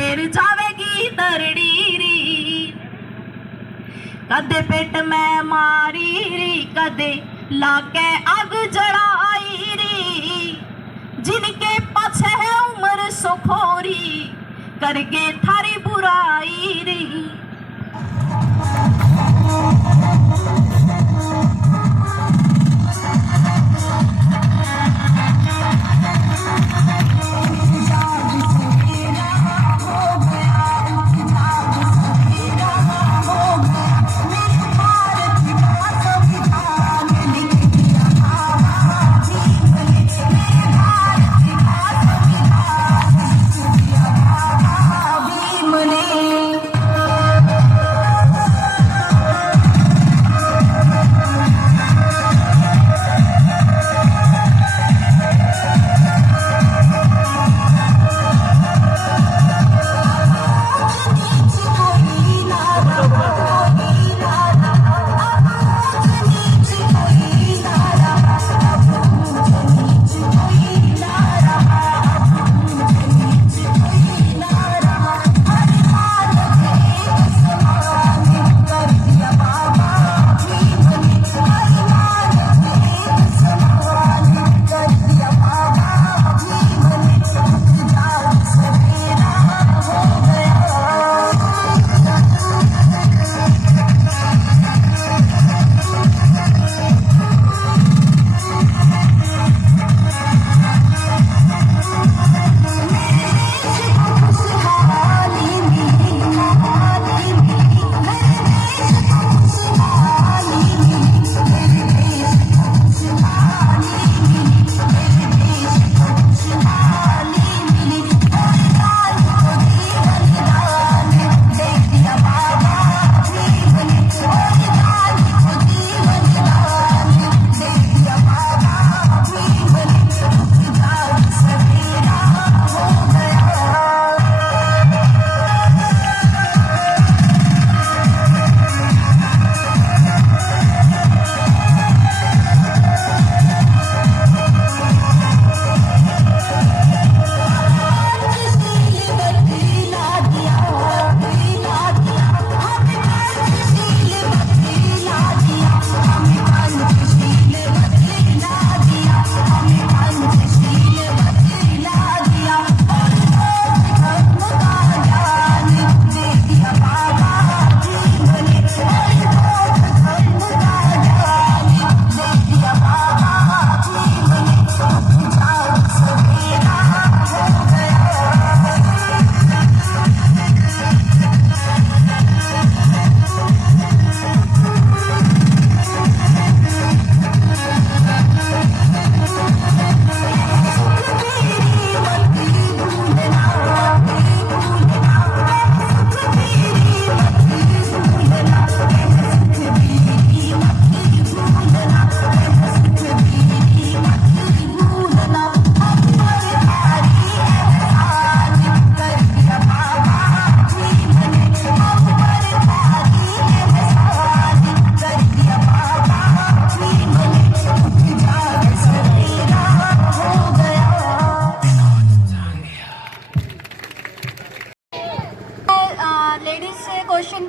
फिर जावेगी तरड़ी री। कदे पेट में मारी री, कदे लाके आग जड़ाई री। जिनके पाछे है उम्र सुखोरी, करके थारी बुराई री।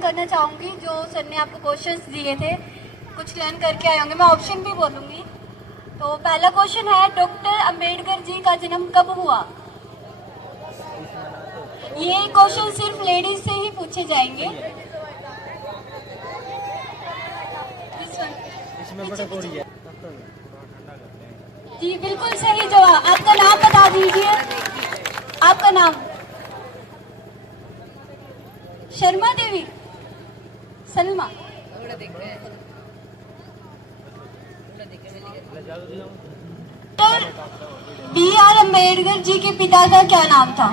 करना चाहूँगी जो सर ने आपको क्वेश्चंस दिए थे, कुछ लर्न करके आए होंगे। मैं ऑप्शन भी बोलूँगी। तो पहला क्वेश्चन है, डॉक्टर अंबेडकर जी का जन्म कब हुआ? ये क्वेश्चन सिर्फ लेडीज से ही पूछे जाएंगे। जी बिल्कुल सही जवाब। आपका नाम बता दीजिए। आपका नाम? शर्मा देवी, सलमा। B.R. अम्बेडकर जी के पिता का क्या नाम था?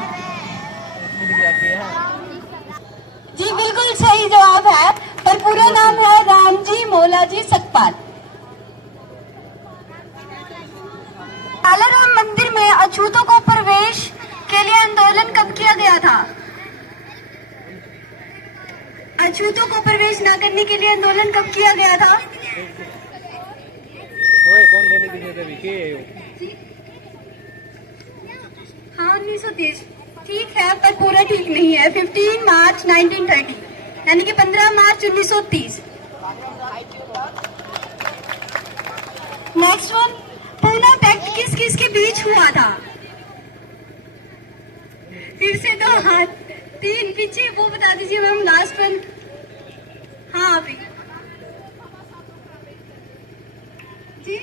जी बिल्कुल सही जवाब है, पर पूरा नाम है रामजी मोलाजी सकपाल। कालाराम मंदिर में अछूतों को प्रवेश के लिए आंदोलन कब किया गया था? अछूतों को प्रवेश न करने के लिए आंदोलन कब किया गया था? हाँ 1930। ठीक है पर पूरा ठीक नहीं है। 15 मार्च 1930 यानी कि 15 मार्च 1930। नेक्स्ट वन, पूना पैक्ट किस किस के बीच हुआ था? फिर से 2 हाथ, 3 पीछे, वो बता दीजिए मैम लास्ट वन। हाँ अभी जी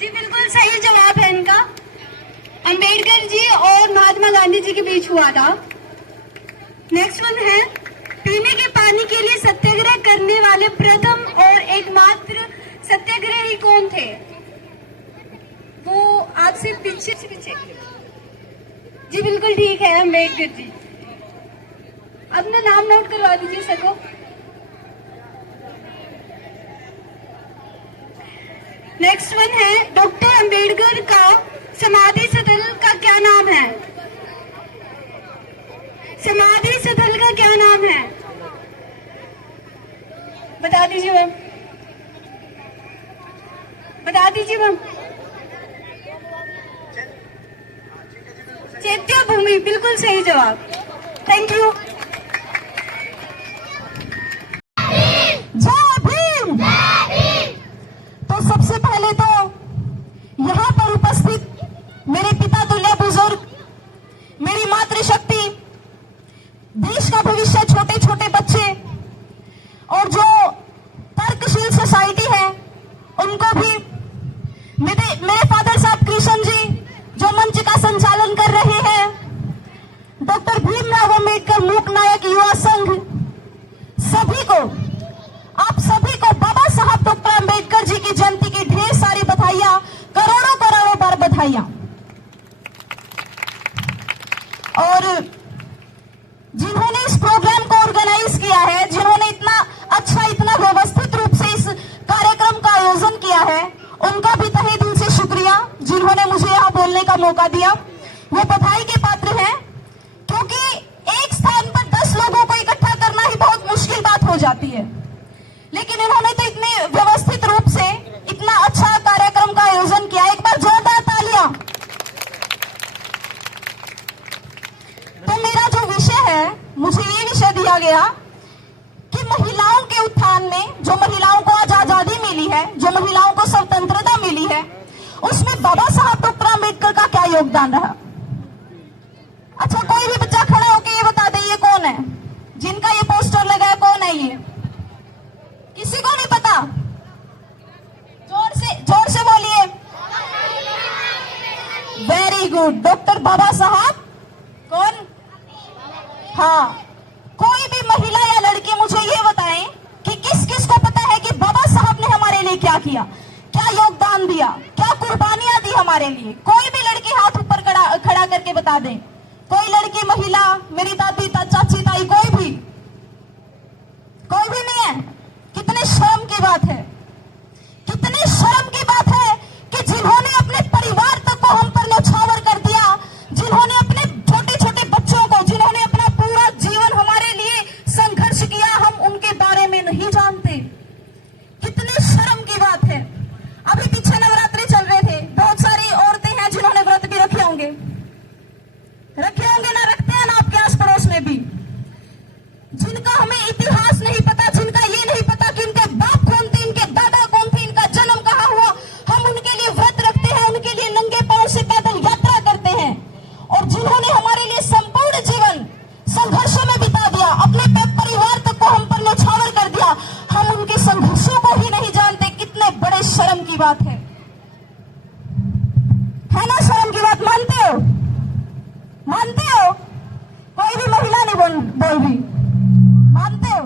जी बिल्कुल सही जवाब है इनका। अंबेडकर जी और महात्मा गांधी जी के बीच हुआ था। नेक्स्ट वन है, पीने के पानी के लिए सत्याग्रह करने वाले प्रथम और एकमात्र सत्याग्रही कौन थे? वो आपसे पीछे से पीछे। जी बिल्कुल ठीक है, अंबेडकर जी। अपना नाम नोट करवा दीजिए सर को। नेक्स्ट वन है, डॉक्टर अंबेडकर का समाधि स्थल का क्या नाम है? समाधि स्थल का क्या नाम है? बता दीजिए मैम, बता दीजिए मैम। चैत्य भूमि, बिल्कुल सही जवाब। Thank you. जय भीम। तो सबसे पहले तो यहाँ पर उपस्थित मेरे पिता तुल्य बुजुर्ग, मेरी मातृशक्ति, देश का भविष्य, छोटे छोटे बच्चे और जो तर्कशील सोसाइटी है, उनको भी मेरे फादर साहब कृष्ण जी जो मंच का संचालन कर रहे हैं, डॉक्टर भीमराव अंबेडकर मूक नायक युवा संघ, सभी को, आप सभी को बाबा साहब डॉक्टर अंबेडकर जी की जयंती की ढेर सारी बधाइयां, करोड़ों करोड़ों बार बधाइयां। और जिन्होंने इस प्रोग्राम को ऑर्गेनाइज किया है, जिन्होंने इतना अच्छा, इतना व्यवस्थित रूप से इस कार्यक्रम का आयोजन किया है, उनका भी तहे दिल से शुक्रिया। जिन्होंने मुझे यहाँ बोलने का मौका दिया, वो बधाई के पात्र हैं, क्योंकि एक स्थान पर 10 लोगों को इकट्ठा करना ही बहुत मुश्किल बात हो जाती है, लेकिन इन्होंने तो इतने व्यवस्थित रूप से इतना अच्छा कार्यक्रम का आयोजन किया। एक बार जोरदार तालियां। तो मेरा जो विषय है, मुझे ये विषय दिया गया कि महिलाओं के उत्थान में, जो महिलाओं को आज आजादी मिली है, जो महिलाओं को स्वतंत्रता मिली है, उसमें बाबा साहब डॉक्टर अंबेडकर का क्या योगदान रहा। अच्छा, कोई भी बच्चा खड़ा होकर ये बता दे, ये कौन है जिनका ये पोस्टर लगा है? कौन है ये? किसी को नहीं पता? जोर से बोलिए। वेरी गुड, डॉक्टर बाबा साहब कौन? हाँ, कोई भी महिला या लड़की मुझे ये बताएं कि किस किस को पता है कि बाबा साहब ने हमारे लिए क्या किया, क्या योगदान दिया, क्या कुर्बानियां दी हमारे लिए। कोई भी लड़की हाथ ऊपर खड़ा करके बता दे। कोई लड़की, महिला, मेरी दादी, चाची, ताई, कोई भी नहीं है। कितने शर्म की बात है, कितने शर्म की बात है कि जिन्होंने अपने परिवार तक को हम पर न्यौछावर कर दिया, जिन्होंने अपने छोटे छोटे बच्चों को, जिन्होंने अपना पूरा जीवन हमारे लिए संघर्ष किया, हम उनके बारे में नहीं जानते। कितने शर्म की बात है। अभी पीछे नवरात्रि चल रहे थे, बहुत सारी औरतें हैं जिन्होंने व्रत भी रखे होंगे ना, रखते हैं ना आपके आस पड़ोस में भी, जिनका हमें इतिहास नहीं पता, जिनका ये नहीं पता कि इनके बाप कौन थे, इनके दादा कौन थे, इनका जन्म कहाँ हुआ। हम उनके लिए व्रत रखते हैं, उनके लिए नंगे पांव से पैदल यात्रा करते हैं, और जिन्होंने हमारे लिए संपूर्ण जीवन संघर्षों में बिता दिया, अपने परिवार तक को हम पर न्यौछावर कर दिया, हम उनके संघर्षों को ही नहीं जानते। कितने बड़े शर्म की बात है ना? शर्म की बात मानते हो? मानते हो? कोई भी महिला नहीं बोल रही, मानते हो?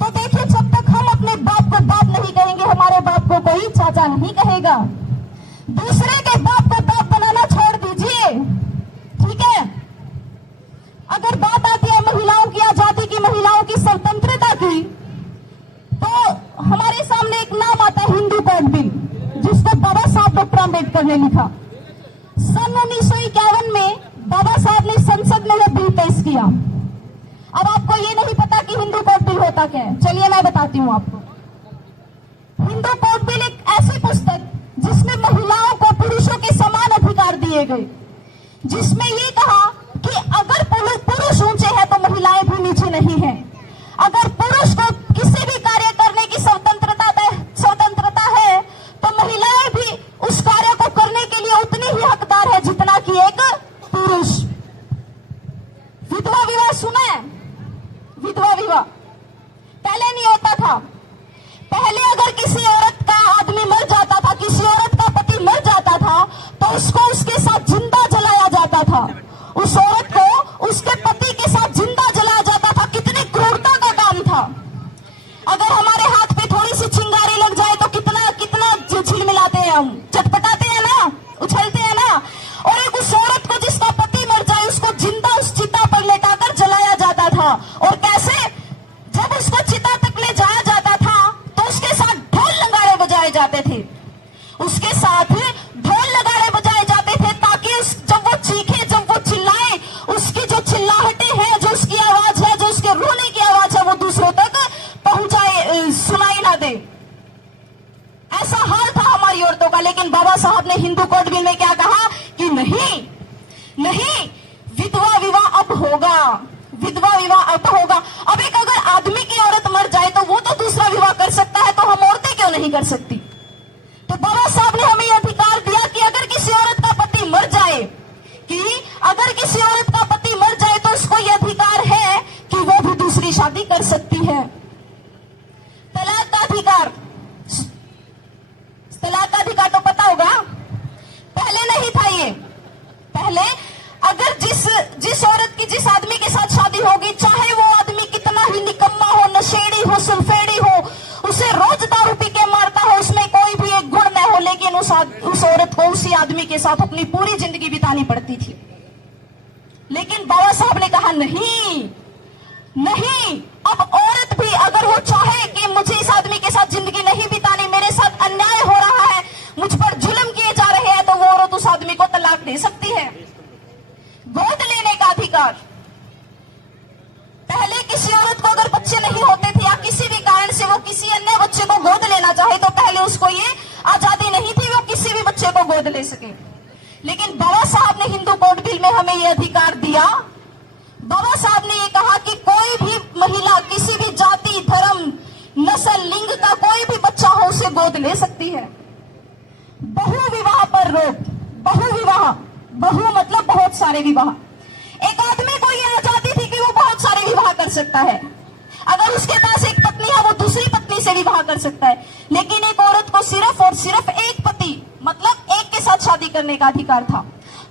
तो देखिए, जब तक हम अपने बाप को बाप नहीं कहेंगे, हमारे बाप को कोई चाचा नहीं कहेगा। दूसरे के बाप को बाप बनाना छोड़ दीजिए, ठीक है? अगर बात आती है महिलाओं की आजादी की, महिलाओं की स्वतंत्रता की, तो हमारे सामने एक नाम आता है, हिंदू कोड बिल, जिसको बाबा साहब डॉक्टर अंबेडकर ने लिखा। सन 1951 में बाबा साहब ने संसद में यह बिल पेश किया। अब आपको ये नहीं पता कि हिंदू कोड बिल होता क्या है, चलिए मैं बताती हूँ आपको। हिंदू कोड बिल एक ऐसी पुस्तक जिसमें महिलाओं को पुरुषों के समान अधिकार दिए गए, जिसमें ये कहा कि अगर पुरुष ऊंचे हैं तो महिलाएं भी नीचे नहीं है। अगर पुरुष को किसी भी कार्य करने की स्वतंत्रता है तो महिलाएं भी उस कार्य को करने के लिए उतनी ही हकदार है जितना कि एक पुरुष। विधवा विवाह सुना है? विधवा विवाह पहले नहीं होता था। पहले अगर किसी औरत का आदमी मर जाता था, किसी औरत का पति मर जाता था, तो उसको उसके साथ जिंदा जलाया जाता था। उस औरत को उसके पति के साथ जिंदा जलाया जाता था। कितनी क्रूरता का काम था। अगर हमारे हाथ पे थोड़ी सी चिंगारी लग जाए तो कितना झिलमिलाते हैं, हम चटपटाते हैं ना, उछलते हैं ना। और एक उस औरत को जिसका पति मर जाए उसको जिंदा उस चिता पर लेटाकर जलाया जाता था। और कैसे? जब उसको चिता तक ले जाया जाता था तो उसके साथ ढोल नगाड़े बजाए जाते थे। उसके साथ ढोल नगाड़े बजाए जाते थे ताकि जब वो चीखे, जब वो चिल्लाए, उसकी जो चिल्लाहटें हैं, जो उसकी आवाज है, जो उसके रोने की आवाज है, वो दूसरों तक पहुंचाए, सुनाई ना दे। ऐसा हाल था हमारी औरतों का। लेकिन बाबा साहब ने हिंदू कोड बिल में क्या कहा कि नहीं, विधवा विवाह अब होगा, विधवा विवाह अब होगा। अब एक अगर आदमी की औरत मर जाए तो वो तो दूसरा विवाह कर सकता है, तो हम औरतें क्यों नहीं कर सकती? तो बाबा साहब ने हमें यह अधिकार दिया कि अगर किसी औरत का पति मर जाए, तो उसको यह अधिकार है कि वो भी दूसरी शादी कर सकती है। तलाक का अधिकार तो पता होगा, पहले नहीं था ये। पहले अगर जिस औरत की जिस आदमी के साथ शादी होगी, चाहे वो आदमी कितना ही निकम्मा हो, नशेड़ी हो, सुलफेड़ी हो, उसे रोज दारू पी के मारता हो, उसमें कोई भी एक गुण न हो, लेकिन उस औरत को उसी आदमी के साथ अपनी पूरी जिंदगी बितानी पड़ती थी। लेकिन बाबा साहब ने कहा नहीं, अब औरत भी अगर वो चाहे कि मुझे इस आदमी के साथ जिंदगी नहीं बितानी, मेरे साथ अन्याय हो रहा है, मुझ पर जुल्म किए जा रहे हैं, तो वो औरत उस आदमी को तलाक दे सकती है। गोद लेने का अधिकार। पहले किसी औरत को अगर बच्चे नहीं होते थे या किसी भी कारण से वो किसी अन्य बच्चे को गोद लेना चाहे तो पहले उसको ये आजादी नहीं थी वो किसी भी बच्चे को गोद ले सके। लेकिन बाबा साहब ने हिंदू कोड बिल में हमें ये अधिकार दिया। बाबा साहब ने ये कहा कि कोई भी महिला किसी भी जाति, धर्म, नस्ल, लिंग का कोई भी बच्चा हो उसे गोद ले सकती है। बहु विवाह पर रोक। बहु मतलब बहुत सारे विवाह। एक आदमी को ये आजादी थी कि वो बहुत सारे विवाह कर सकता है। अगर उसके पास एक पत्नी है वो दूसरी पत्नी से विवाह कर सकता है। लेकिन एक औरत को सिर्फ और सिर्फ एक पति मतलब एक के साथ शादी करने का अधिकार था।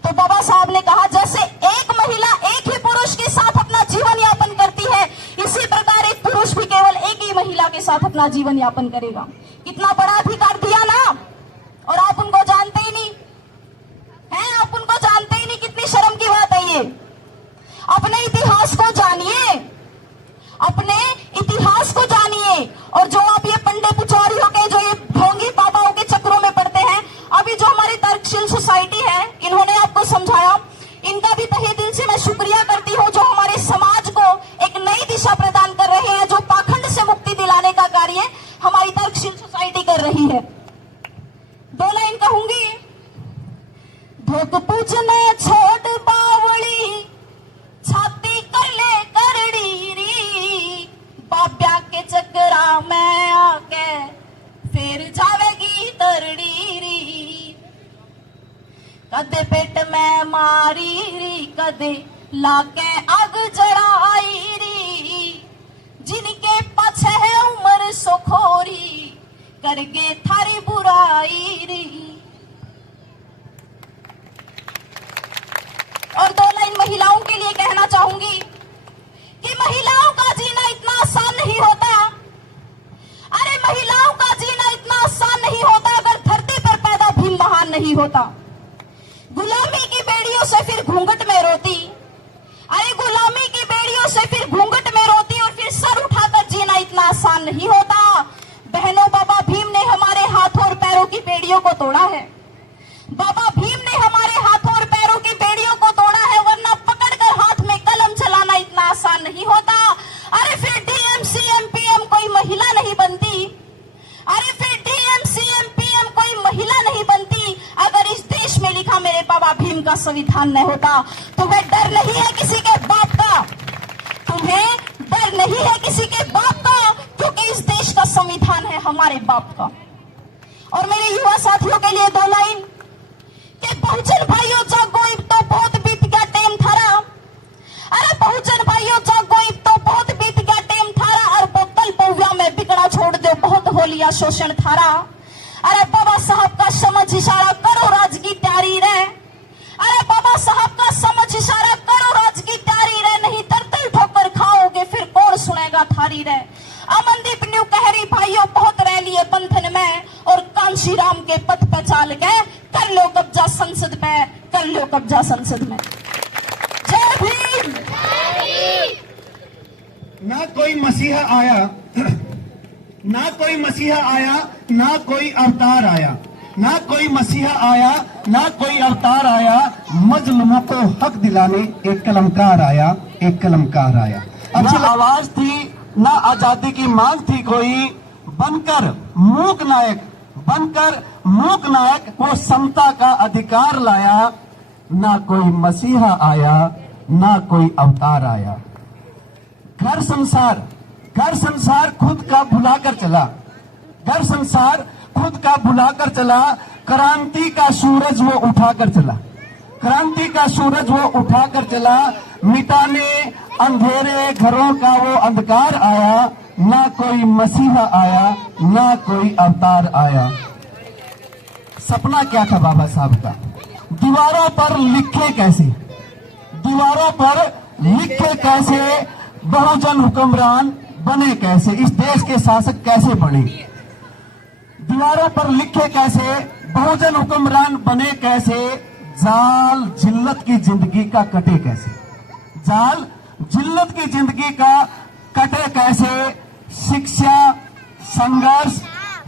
तो बाबा साहब ने कहा जैसे एक महिला एक ही पुरुष के साथ अपना जीवन यापन करती है, इसी प्रकार एक पुरुष भी केवल एक ही महिला के साथ अपना जीवन यापन करेगा। कितना बड़ा अधिकार दिया ना, और आप उनको जानते ही नहीं हैं, आप उनको जानते ही नहीं। कितनी शर्म की बात है ये। अपने इतिहास को जानिए, अपने इतिहास को जानिए। और जो आप ये पंडे पुजारियों के, जो ये ढोंगी बाबाओं के चक्रों में पड़ते हैं, अभी जो हमारी तर्कशील सोसाइटी है, इन्होंने आपको समझाया, इनका भी तहे दिल से मैं शुक्रिया करती हूँ, जो हमारे समाज को एक नई दिशा प्रदान कर रहे हैं, जो पाखंड से मुक्ति दिलाने का कार्य हमारी तर्कशील सोसाइटी कर रही है। 2 लाइन कहूंगी। धोक पूछने छोड़ बावली, छाती कर ले करड़ी री, बाब्या के चक्रा में आके फिर जावेगी तरड़ी री। कदे पेट में मारी री, कदे लाके आग जड़ाई री, जिनके पाछे है उम्र सोखोरी, करके थारी बुराई री। और 2 लाइन महिलाओं के लिए कहना चाहूंगी कि महिलाओं का जीना इतना आसान नहीं होता। अरे महिलाओं का जीना इतना आसान नहीं होता अगर धरती पर पैदा भीम महान नहीं होता। गुलामी की बेड़ियों से फिर घूंघट में रोती, अरे गुलामी की बेड़ियों से फिर घूंघट में रोती और फिर सर उठाकर जीना इतना आसान नहीं होता। बहनों, बाबा भीम ने हमारे हाथों और पैरों की बेड़ियों को तोड़ा है। बाबा भीम ने हमारे हाथों और पैरों की बेड़ियों को तोड़ा है, वरना पकड़कर हाथ में कलम चलाना इतना आसान नहीं होता। अरे फिर डीएम सीएम पीएम कोई महिला नहीं बनती। अरे फिर डीएम सीएम पीएम कोई महिला नहीं बनती अगर इस देश में लिखा मेरे मेरे बाबा भीम का संविधान नहीं होता। तुम्हें डर नहीं है किसी के बाप का, तुम्हें डर नहीं है किसी के बाप का, क्योंकि इस देश का संविधान है हमारे बाप का। और मेरे युवा साथियों के लिए दो लाइन कि बहुजन भाइयों जागो, अब तो बहुत बीत गया टाइम थारा। अरे बहुजन भाइयों जागो, अब तो बहुत बीत गया टाइम थारा। और बोतल पौवा में बिगड़ा छोड़ दो, बहुत हो लिया शोषण थारा। अरे बाबा साहब का समझ इशारा करो, राज की तैयारी रे। अरे बाबा साहब का समझ इशारा करो, राज की तैयारी रे। नहीं तरतल ठोकर खाओगे, फिर कौन सुनेगा थारी रे। अमनदीप न्यू कहरी भाइयों बहुत रह लिए बंधन में, और कांशी राम के पथ पे चाल के कर लो कब्जा संसद पे, कर लो कब्जा संसद में। जय भीम। ना कोई मसीहा आया, ना कोई मसीहा आया, ना कोई अवतार आया, ना कोई मसीहा आया, ना कोई अवतार आया। मजलूमों को हक दिलाने एक कलमकार आया, एक कलमकार आया। ना आवाज थी, ना आजादी की मांग थी कोई, बनकर मूक नायक, बनकर मूक नायक वो समता का अधिकार लाया। ना कोई मसीहा आया, ना कोई अवतार आया। घर संसार खुद का भुलाकर चला, घर संसार खुद का भुलाकर चला। क्रांति का सूरज वो उठाकर चला, क्रांति का सूरज वो उठाकर चला। मिटाने अंधेरे घरों का वो अंधकार आया। ना कोई मसीहा आया, ना कोई अवतार आया। सपना क्या था बाबा साहब का, दीवारों पर लिखे कैसे, दीवारों पर लिखे कैसे, बहुजन हुक्मरान बने कैसे, इस देश के शासक कैसे बने। दीवारों पर लिखे कैसे, बहुजन हुक्मरान बने कैसे। जाल जिल्लत की जिंदगी का कटे कैसे, जाल जिल्लत की जिंदगी का कटे कैसे। शिक्षा संघर्ष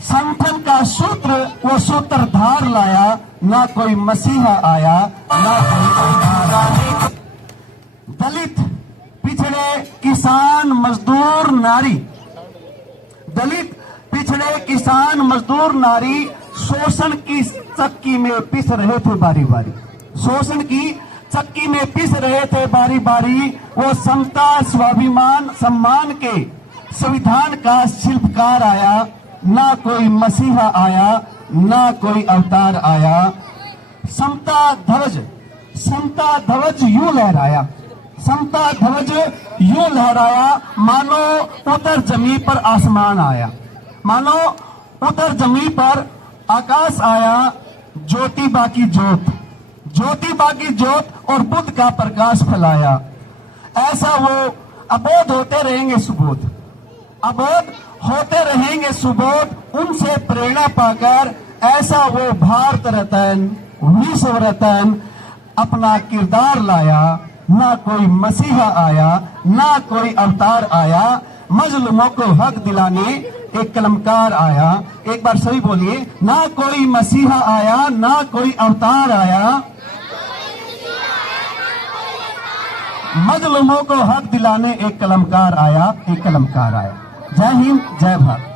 संगठन का सूत्र वो सूत्रधार लाया। ना कोई मसीहा आया, ना कोई अवतार आया। दलित पिछड़े किसान मजदूर नारी, दलित पिछड़े किसान मजदूर नारी शोषण की चक्की में पिस रहे थे बारी बारी, शोषण की चक्की में पिस रहे थे बारी बारी। वो समता स्वाभिमान सम्मान के संविधान का शिल्पकार आया। ना कोई मसीहा आया, ना कोई अवतार आया। समता ध्वज यूं लहराया, समता ध्वज यूं लहराया। मानो उतर जमीन पर आसमान आया, मानो उतर जमीन पर आकाश आया। ज्योतिबा की ज्योत, ज्योतिबा की ज्योत और बुद्ध का प्रकाश फैलाया। ऐसा वो अबोध होते रहेंगे सुबोध, अबोध होते रहेंगे सुबोध। उनसे प्रेरणा पाकर ऐसा वो भारत रत्न विश्व रत्न अपना किरदार लाया। ना कोई मसीहा आया, ना कोई अवतार आया। मजलूमों को हक दिलाने एक कलमकार आया। एक बार सभी बोलिए, ना कोई मसीहा आया, ना कोई अवतार आया। मजलूमों को हक दिलाने एक कलमकार आया, एक कलमकार आया। जय हिंद, जय भारत।